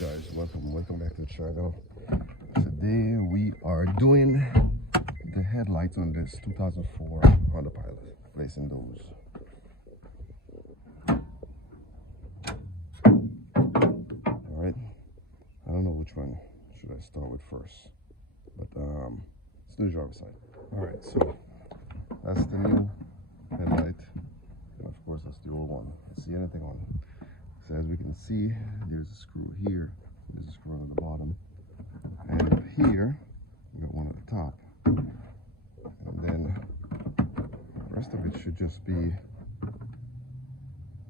guys, welcome back to the channel. Today we are doing the headlights on this 2004 Honda Pilot, placing those. All right, I don't know which one should I start with first, but let's do the driver's side. All right, so that's the new headlight, and of course that's the old one. Let's see anything on it. So as we can see, there's a screw here, there's a screw on the bottom, and here we got one at the top, and then the rest of it should just be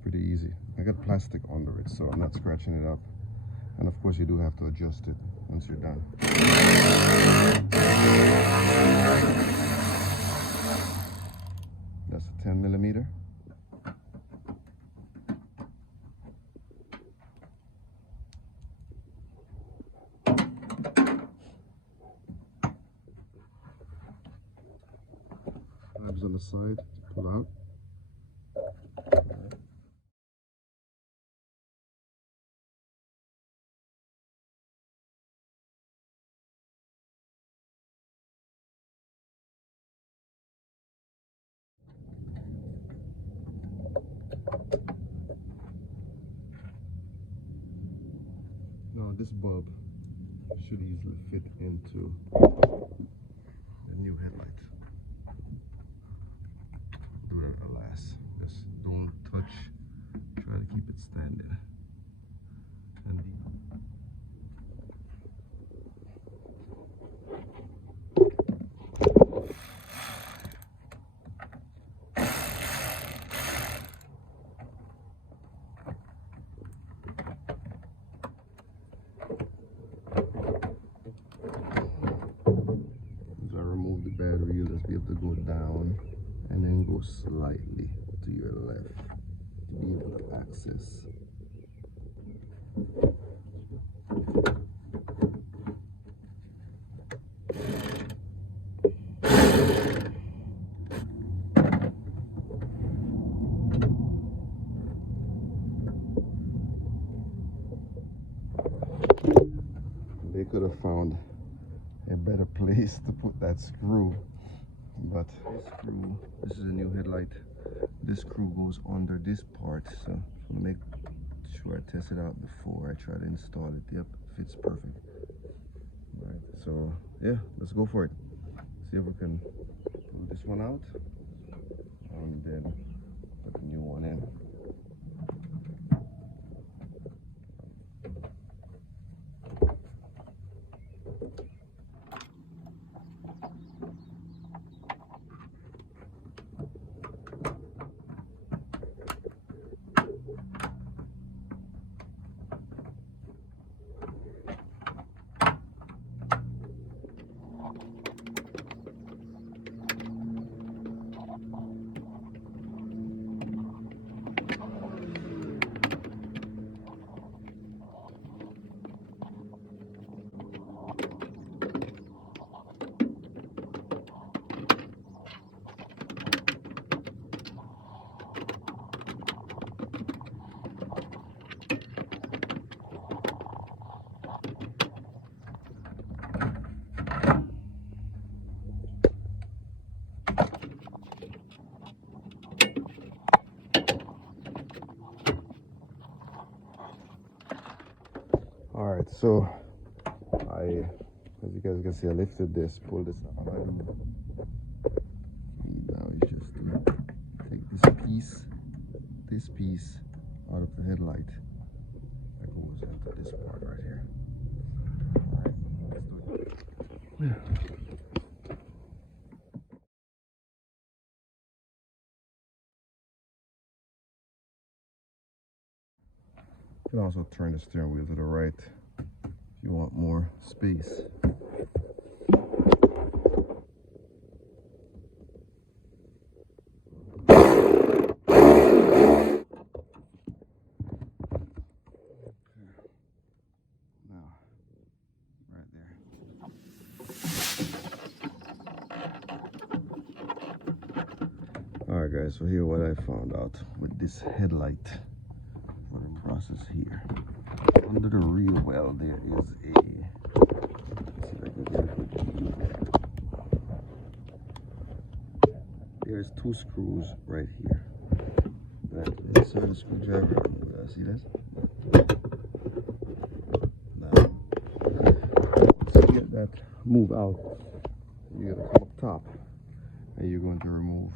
pretty easy. I got plastic under it, so I'm not scratching it up, and of course you do have to adjust it once you're done. That's a 10mm. Tabs on the side to pull out. Now this bulb should easily fit into the new headlight. Do it at last. Just don't touch. Try to keep it standing. And as I remove the battery, you'll just be able to go down and then go slightly to your left to be able to access. They could have found a better place to put that screw, but this is a new headlight. This screw goes under this part, so I'm gonna make sure I test it out before I try to install it. Yep, fits perfect. All right, so yeah, let's go for it. See if we can pull this one out and then put the new one in. All right, so as you guys can see, I lifted this, pulled this out. All I do now is just take this piece out of the headlight that goes into this part right here. All right, let's do it. Yeah. You can also turn the steering wheel to the right if you want more space. Now, right there. Alright guys, so here what I found out with this headlight. Process here under the rear well. well, there is a, let's see if I can get a good view. There's 2 screws right here. That insert the screwdriver. See this? Now, once you get that move out, you're going to come up top and you're going to remove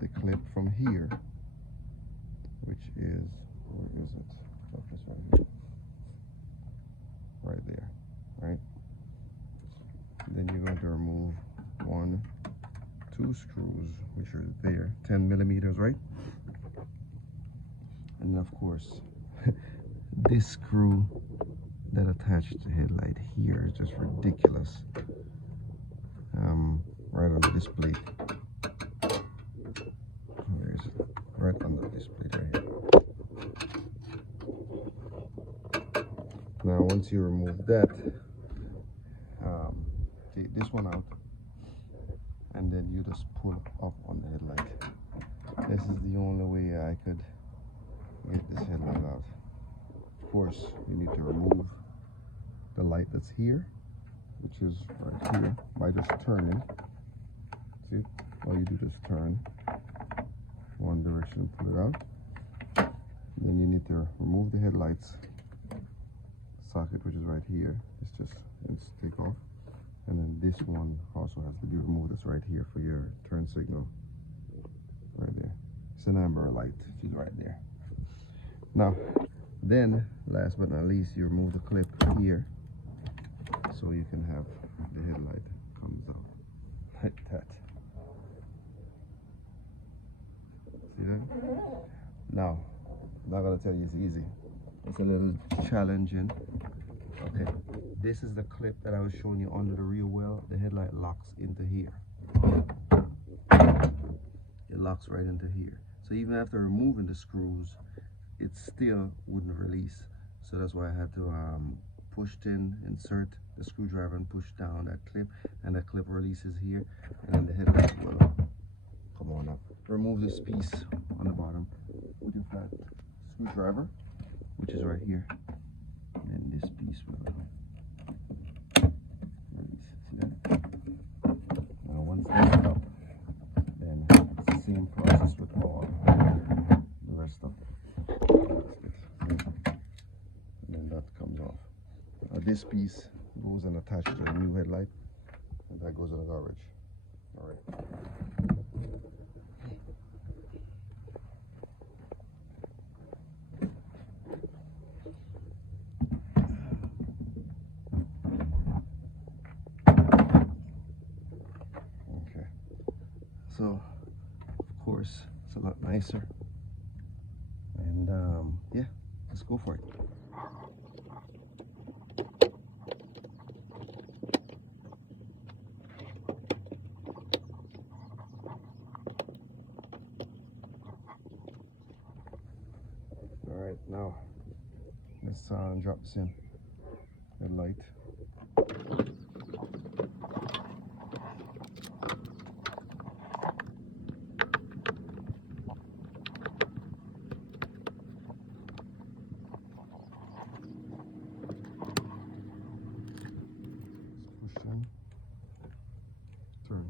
the clip from here, which is, where is it? Oh, this right here. Right there, right? Then you're going to remove 1, 2 screws, which are there, 10 millimeters, right? And of course, this screw that attached the headlight here is just ridiculous. Right under this plate. Where is it? Right under this plate right here. Now, once you remove that, take this one out, and then you just pull up on the headlight. This is the only way I could get this headlight out. Of course, you need to remove the light that's here, which is right here, by just turning. See, all you do is turn one direction, pull it out. And then you need to remove the headlights socket, which is right here. It's take off. And then this one also has to be removed. That's right here for your turn signal. Right there. It's an amber light, which is right there. Now, then, last but not least, you remove the clip here, so you can have the headlight comes out like that. See that? Now, I'm not gonna tell you it's easy. It's a little challenging. Okay, this is the clip that I was showing you under the rear wheel. The headlight locks into here. It locks right into here. So even after removing the screws, it still wouldn't release. So that's why I had to push in, insert the screwdriver and push down that clip, and that clip releases here, and then the headlight will come on up. Remove this piece on the bottom with your flat screwdriver, which is right here, and then this piece will release. See that? Now once that's up, then it's the same process with all the rest of it. And then that comes off. This piece goes and attached to the new headlight, and that goes in the garbage. All right. Okay. So, of course, it's a lot nicer. And yeah, let's go for it. All right, now let's drop this in. The light. Push in. Turn.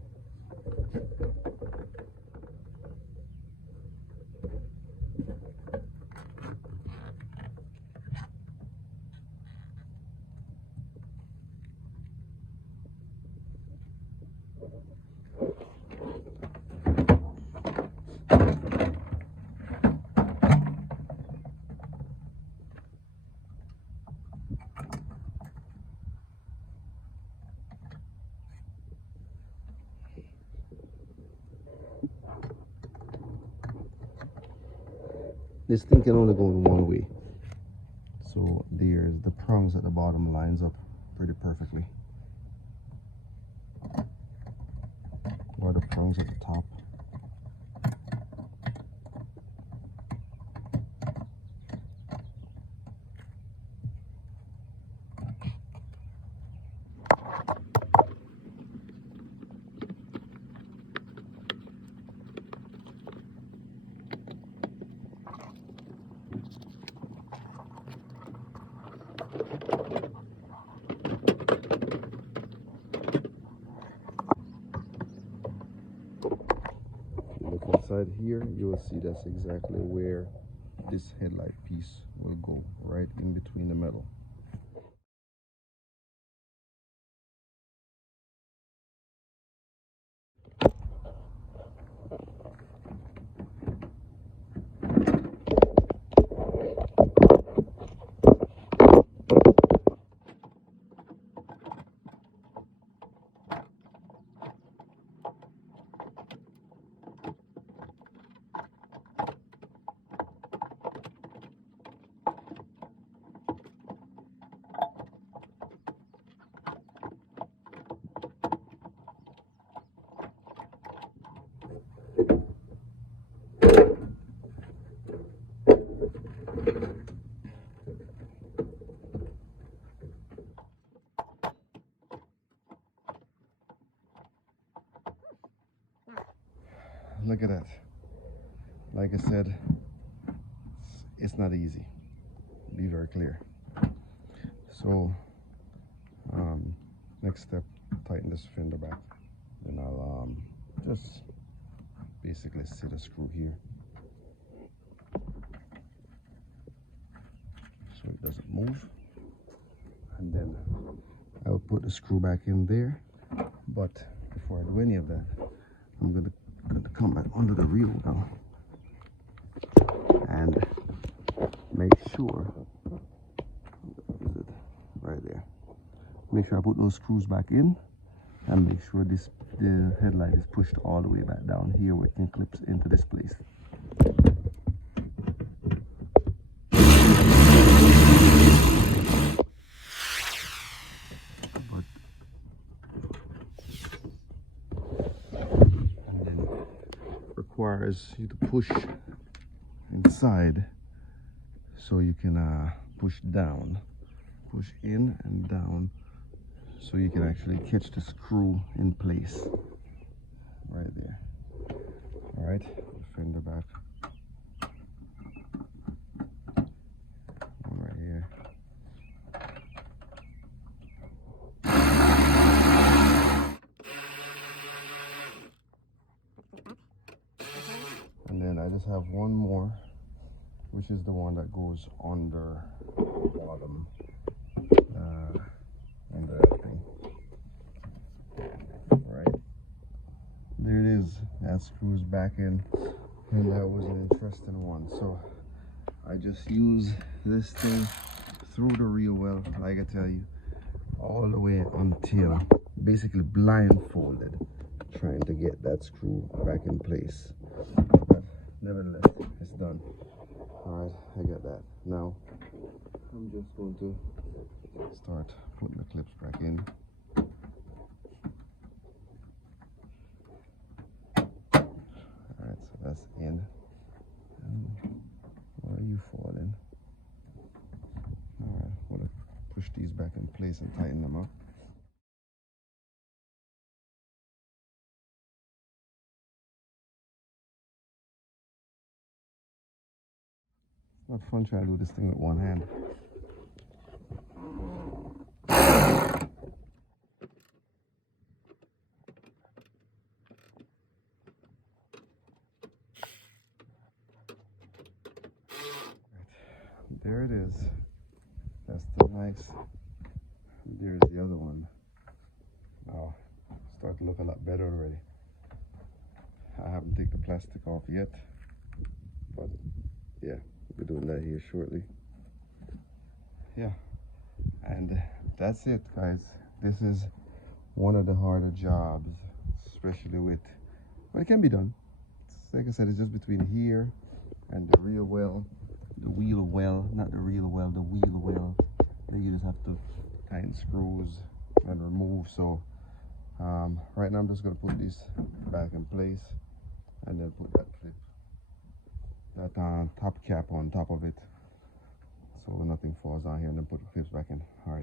This thing can only go in one way. So there's the prongs at the bottom lines up pretty perfectly. While the prongs at the top. Look inside here, you will see that's exactly where this headlight piece will go, right in between the metal. Look at that. Like I said, it's not easy. Be very clear. So next step, tighten this fender back. Then I'll just basically set a screw here so it doesn't move, and then I'll put the screw back in there. But before I do any of that, I'm going to come back under the rear well and make sure, right there, make sure I put those screws back in, and make sure the headlight is pushed all the way back down here where it can clip into this place. Requires you to push inside so you can push down, push in and down, so you can actually catch the screw in place right there. All right, fender back, one right here. And then I just have one more, which is the one that goes under the bottom, under that thing. Right, there it is. That screws back in, and that was an interesting one. So I just use this thing through the rear well, like I tell you, all the way until basically blindfolded, trying to get that screw back in place. But nevertheless, it's done. All right, I got that. Now I'm just going to start putting the clips back in. All right, so that's in. Why are you falling? All right, I'm going to push these back in place and tighten them up. Not fun trying to do this thing with one hand. There it is. That's the nice. There's the other one. Now, start to look a lot better already. I haven't taken the plastic off yet, but yeah, we'll be doing that here shortly. Yeah, and that's it, guys. This is one of the harder jobs, especially with, but it can be done. Like I said, it's just between here and the rear well, the wheel well, not the rear well, the wheel well. Then you just have to tighten screws and remove. So right now I'm just going to put this back in place and then put that clip, that top cap on top of it, so nothing falls on here, and then put the clips back in. All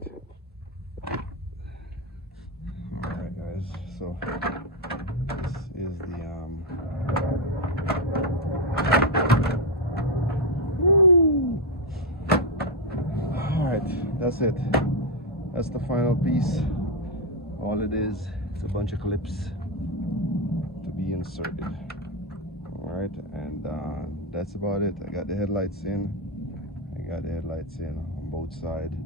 right guys, so this is the all right, that's it. That's the final piece. All it is a bunch of clips to be inserted. All right, and that's about it. I got the headlights in. On both sides.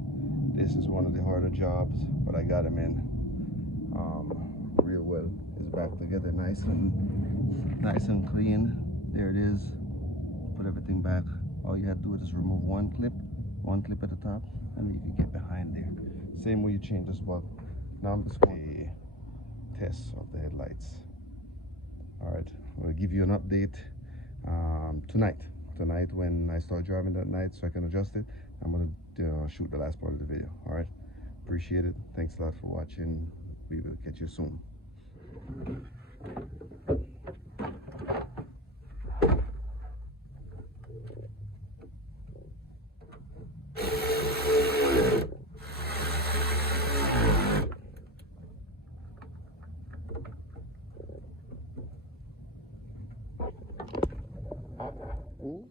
This is one of the harder jobs, but I got them in real well. It's back together nice and clean. There it is. Put everything back. All you have to do is remove one clip at the top, and you can get behind there. Same way you change the spot. Now I'm just going to test of the headlights. All right, I'll give you an update tonight when I start driving that night, so I can adjust it. I'm gonna shoot the last part of the video. All right, appreciate it. Thanks a lot for watching. We will catch you soon. Ooh.